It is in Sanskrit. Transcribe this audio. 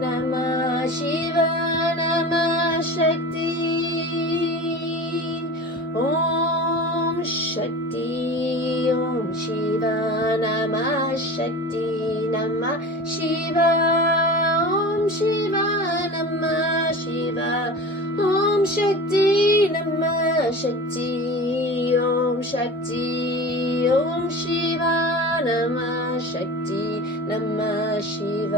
नमः शिव नमः शक्ति ॐ शक्ति ॐ शिव नमः शक्ति नमः शिव ॐ शिव नमः शिव ॐ शक्ति नमः शक्ति ॐ शक्ति ॐ शिव नमः शक्ति नमः शिव